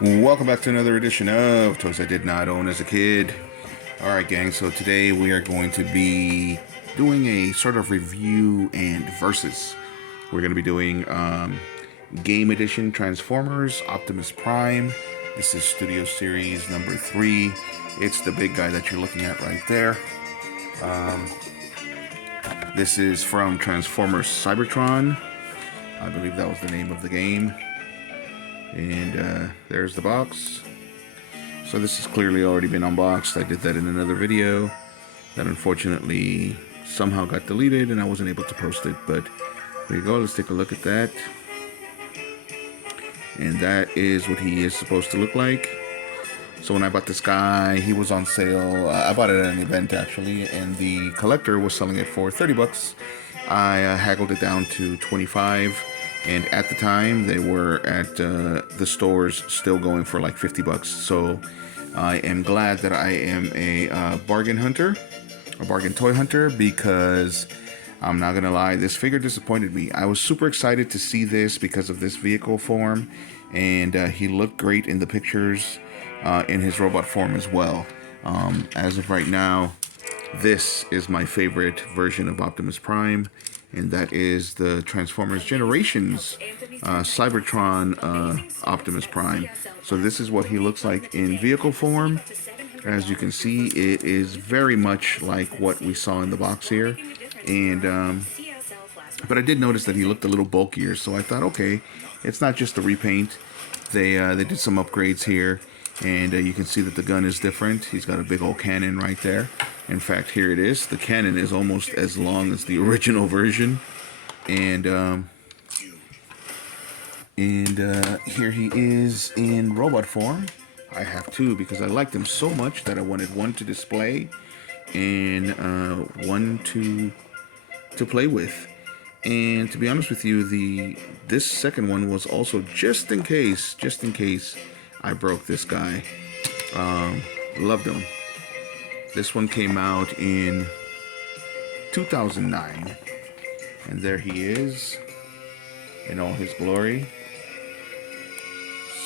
Welcome back to another edition of Toys I Did Not Own as a Kid. Alright, gang, so today we are going to be doing a sort of review and versus. We're going to be doing Game Edition Transformers Optimus Prime. This is Studio Series number 3. It's the big guy that you're looking at right there. This is from Transformers Cybertron. I believe that was the name of the game. And there's the box. So this has clearly already been unboxed. I did that in another video that unfortunately somehow got deleted and I wasn't able to post it. But there you go. Let's take a look at that. And that is what he is supposed to look like. So when I bought this guy, he was on sale. I bought it at an event actually, and the collector was selling it for 30 bucks. I haggled it down to 25. And at the time, they were at the stores still going for like 50 bucks. So I am glad that I am a bargain hunter, a bargain toy hunter, because I'm not going to lie, this figure disappointed me. I was super excited to see this because of this vehicle form. And he looked great in the pictures in his robot form as well. As of right now, this is my favorite version of Optimus Prime. And that is the Transformers Generations Cybertron Optimus Prime. So this is what he looks like in vehicle form. As you can see, it is very much like what we saw in the box here. And but I did notice that he looked a little bulkier, so I thought, okay, it's not just a repaint. They did some upgrades here. And you can see that the gun is different. He's got a big old cannon right there. In fact, here it is. The cannon is almost as long as the original version. And here he is in robot form. I have two because I liked him so much that I wanted one to display and one to play with. And to be honest with you, this second one was also just in case I broke this guy. Loved him. This one came out in 2009. And there he is in all his glory.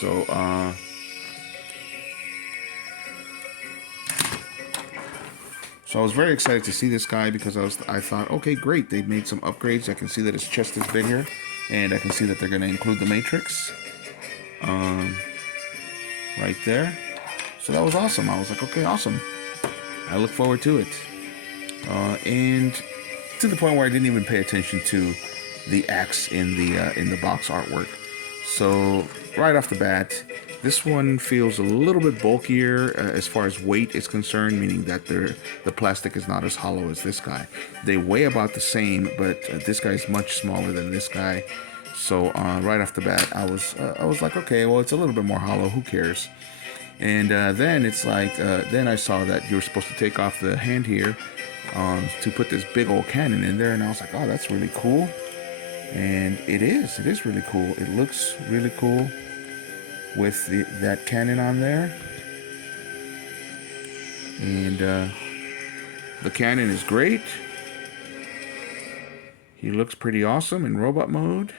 So, I was very excited to see this guy because I thought, okay, great. They've made some upgrades. I can see that his chest is bigger. And I can see that they're going to include the Matrix. Right there. So that was awesome. I was like, okay, awesome. I look forward to it. And to the point where I didn't even pay attention to the axe in the box artwork. So right off the bat, this one feels a little bit bulkier as far as weight is concerned, meaning that the plastic is not as hollow as this guy. They weigh about the same, but this guy is much smaller than this guy. So right off the bat, I was like, okay, well, it's a little bit more hollow. Who cares? And then it's like, then I saw that you were supposed to take off the hand here to put this big old cannon in there, and I was like, oh, that's really cool. And it is really cool. It looks really cool with that cannon on there. And the cannon is great. He looks pretty awesome in robot mode.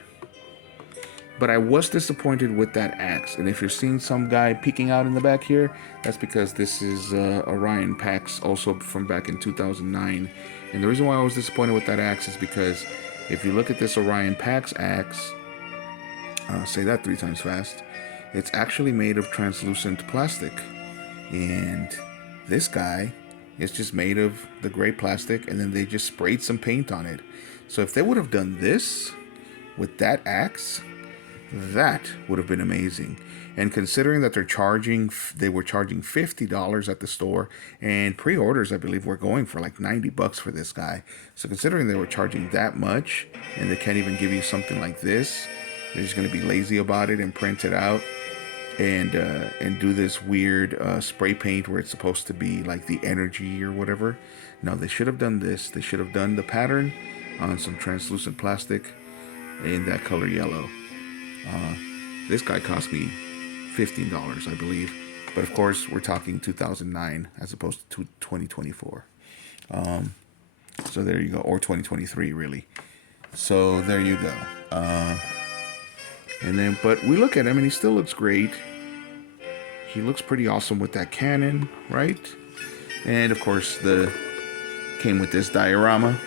But I was disappointed with that axe. And if you're seeing some guy peeking out in the back here, that's because this is Orion Pax, also from back in 2009. And the reason why I was disappointed with that axe is because if you look at this Orion Pax axe, say that 3 times fast, it's actually made of translucent plastic. And this guy is just made of the gray plastic, and then they just sprayed some paint on it. So if they would have done this with that axe, that would have been amazing. And considering that they were charging $50 at the store, and pre-orders, I believe, were going for like 90 bucks for this guy. So considering they were charging that much, and they can't even give you something like this, they're just going to be lazy about it and print it out and do this weird spray paint where it's supposed to be like the energy or whatever. No, they should have done this. They should have done the pattern on some translucent plastic in that color yellow. This guy cost me $15, I believe. But of course, we're talking 2009 as opposed to 2024. So there you go. Or 2023, really. So there you go. And then, but we look at him and he still looks great. he looks pretty awesome with that cannon, right? And of course, came with this diorama,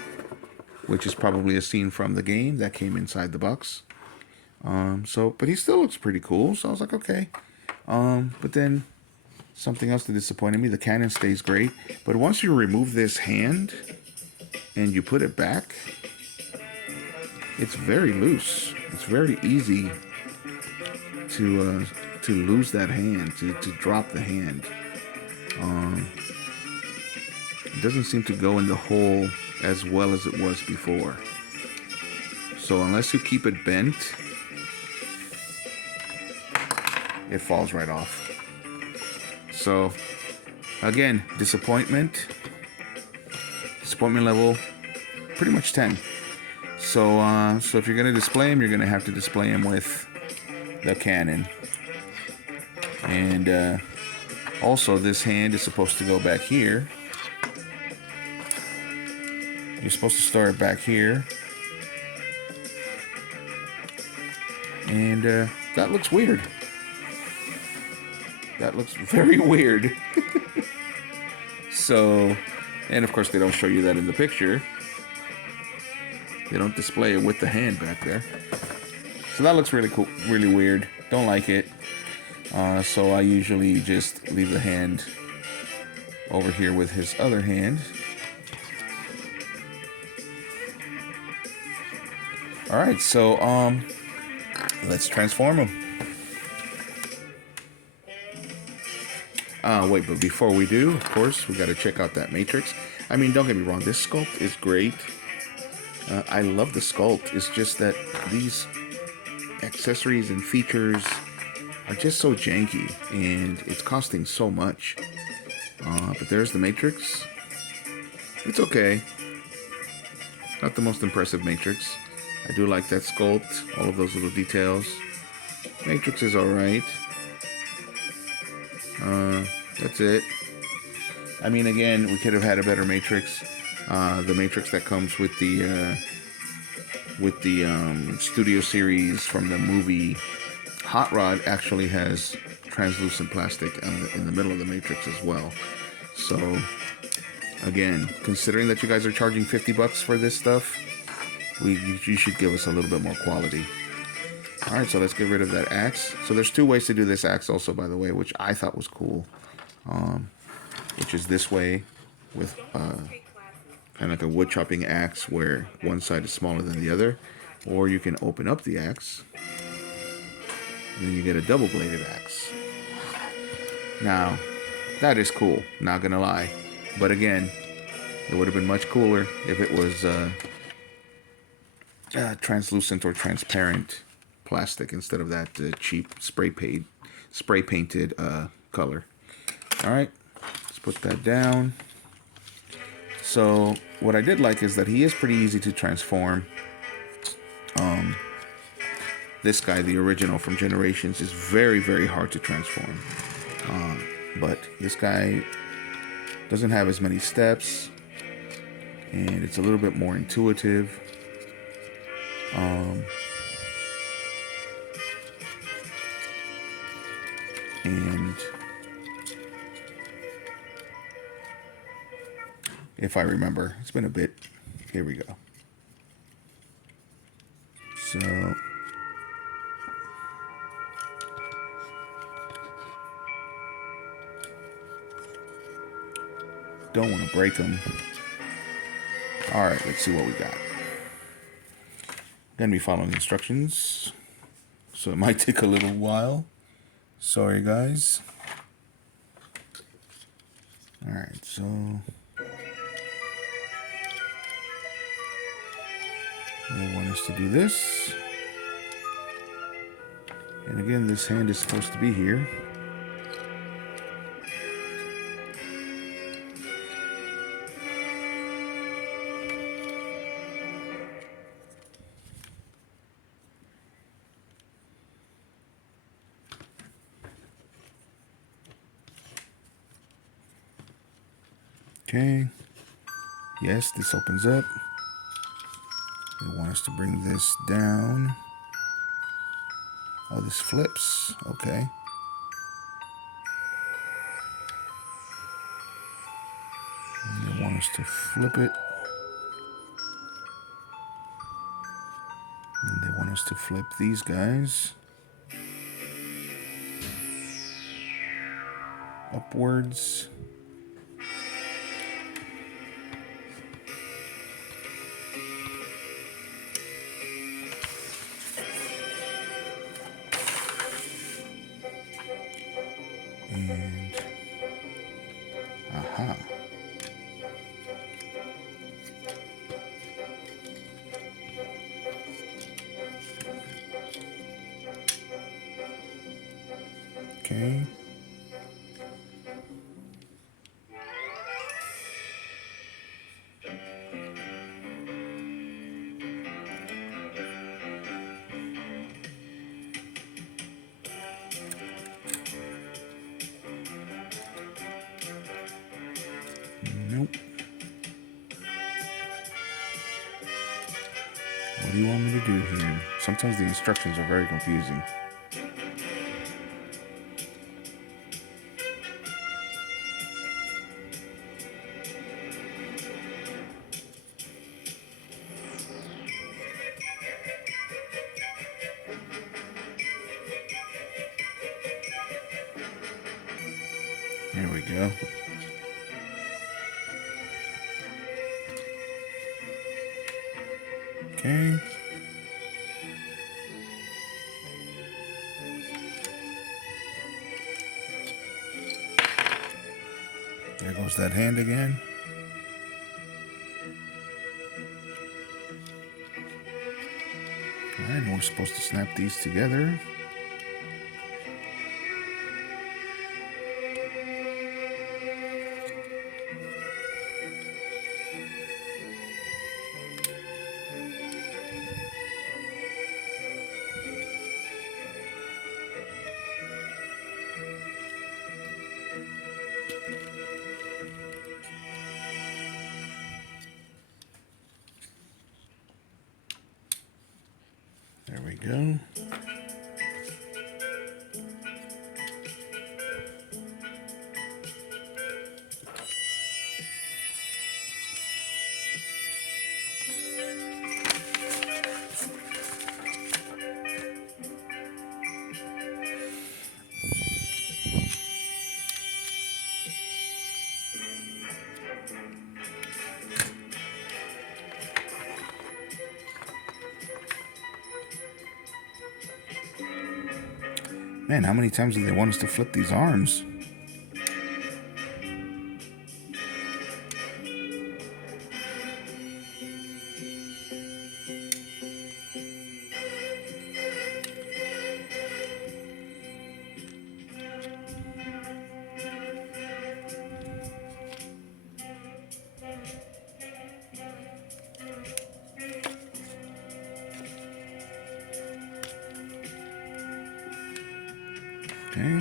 which is probably a scene from the game that came inside the box. But he still looks pretty cool. So I was like, okay. But then something else that disappointed me. The cannon stays great, but once you remove this hand and you put it back, it's very loose. It's very easy to lose that hand, to drop the hand. It doesn't seem to go in the hole as well as it was before. So unless you keep it bent, it falls right off. So again, disappointment level pretty much 10. So if you're gonna display him, you're gonna have to display him with the cannon. And also, this hand is supposed to go back here. You're supposed to start back here. And that looks weird. That looks very weird. So, and of course they don't show you that in the picture. They don't display it with the hand back there. So that looks really cool, really weird. Don't like it. So I usually just leave the hand over here with his other hand. All right, so let's transform him. Wait, but before we do, of course, we got to check out that matrix. I mean, don't get me wrong, this sculpt is great. I love the sculpt. It's just that these accessories and features are just so janky, and it's costing so much. But there's the matrix. It's okay. Not the most impressive matrix. I do like that sculpt, all of those little details. Matrix is alright. That's it. I mean, again, we could have had a better matrix. The matrix that comes with the studio series from the movie Hot Rod actually has translucent plastic in the middle of the matrix as well. So, again, considering that you guys are charging $50 for this stuff, you should give us a little bit more quality. Alright, so let's get rid of that axe. So there's two ways to do this axe also, by the way, which I thought was cool. Which is this way with kind of like a wood chopping axe where one side is smaller than the other. Or you can open up the axe and then you get a double bladed axe. Now, that is cool, not gonna lie. But again, it would have been much cooler if it was translucent or transparent plastic instead of that cheap spray painted color. All right, let's put that down. So what I did like is that he is pretty easy to transform. This guy, the original from Generations, is very, very hard to transform. But this guy doesn't have as many steps, and it's a little bit more intuitive. And if I remember, it's been a bit. Here we go. So don't want to break them. All right, let's see what we got. Gonna be following instructions, so it might take a little while. Sorry, guys. All right, so they want us to do this, and again, this hand is supposed to be here. Okay, yes, this opens up. They want us to bring this down. Oh, this flips, okay. want us to flip it. And they want us to flip these guys upwards. And aha. Okay. Nope. What do you want me to do here? Sometimes the instructions are very confusing. Here we go. Okay. There goes that hand again. Alright, and we're supposed to snap these together. There we go. Man, how many times do they want us to flip these arms? Okay.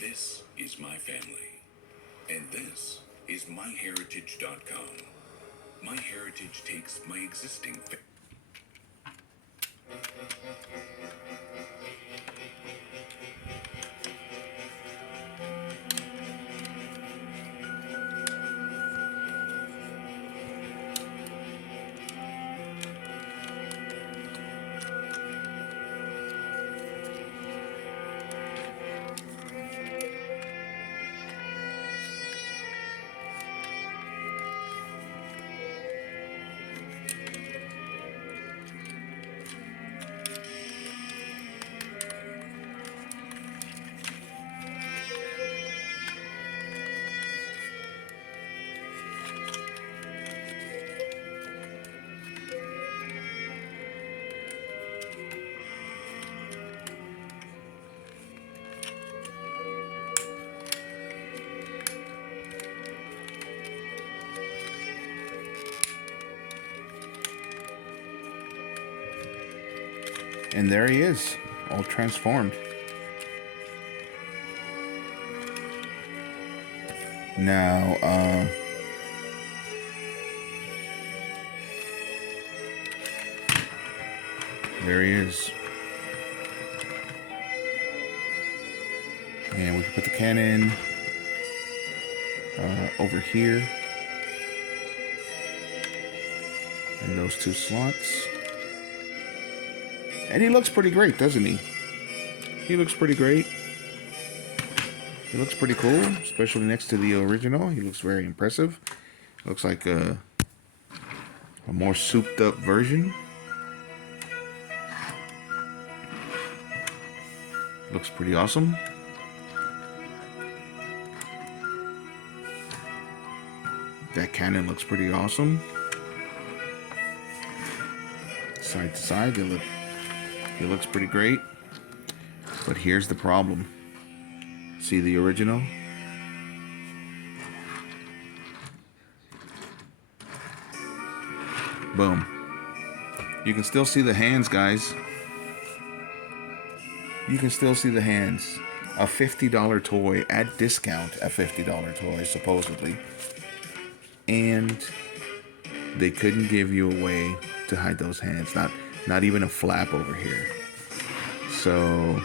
This is my family, and this is myheritage.com. MyHeritage takes my existing And there he is, all transformed. Now, there he is. And we can put the cannon over here. In those two slots. And he looks pretty great, doesn't he? He looks pretty great. He looks pretty cool, especially next to the original. He looks very impressive. Looks like a more souped up version. Looks pretty awesome. That cannon looks pretty awesome. Side to side, it looks pretty great. But here's the problem. See the original? Boom. You can still see the hands, guys. You can still see the hands. A $50 toy at discount, a $50 toy, supposedly. And they couldn't give you a way to hide those hands. Not even a flap over here. So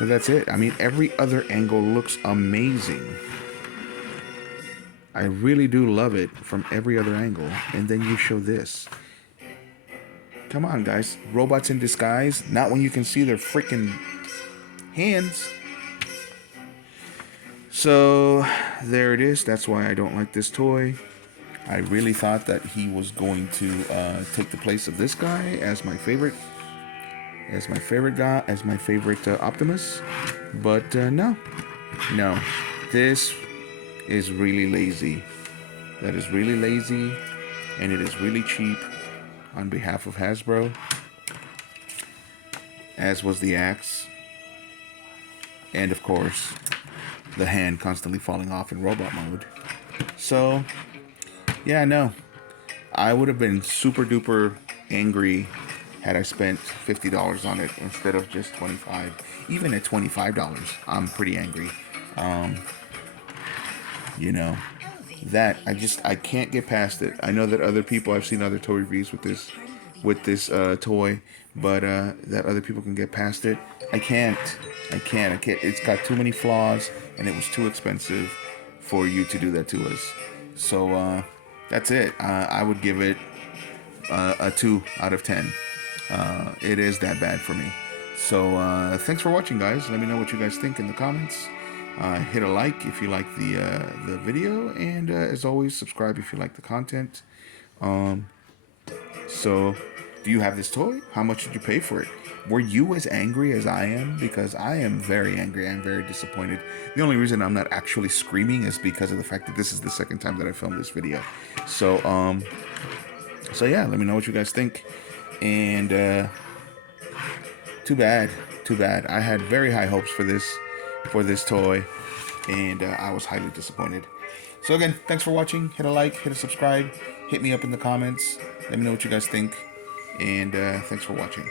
that's it. I mean, every other angle looks amazing. I really do love it from every other angle. And then you show this. Come on, guys. Robots in disguise. Not when you can see their freaking hands. So there it is. That's why I don't like this toy. I really thought that he was going to take the place of this guy as my favorite. As my favorite guy, as my favorite Optimus. But no. This is really lazy. That is really lazy. And it is really cheap on behalf of Hasbro. As was the axe. And of course, the hand constantly falling off in robot mode. So, yeah, no. I would have been super duper angry had I spent $50 on it instead of just $25. Even at $25, I'm pretty angry. You know, that I can't get past it. I know that other people, I've seen other toy reviews with this toy, but that other people can get past it. I can't. It's got too many flaws, and it was too expensive for you to do that to us. So that's it. I would give it a 2 out of 10. It is that bad for me. So thanks for watching, guys. Let me know what you guys think in the comments. Hit a like if you like the video, and as always, subscribe if you like the content. So, do you have this toy? How much did you pay for it? Were you as angry as I am? Because I am very angry. I'm very disappointed. The only reason I'm not actually screaming is because of the fact that this is the second time that I filmed this video. So yeah, let me know what you guys think. And too bad. I had very high hopes for this toy, and I was highly disappointed. So again, thanks for watching. Hit a like, hit a subscribe, hit me up in the comments. Let me know what you guys think, and thanks for watching.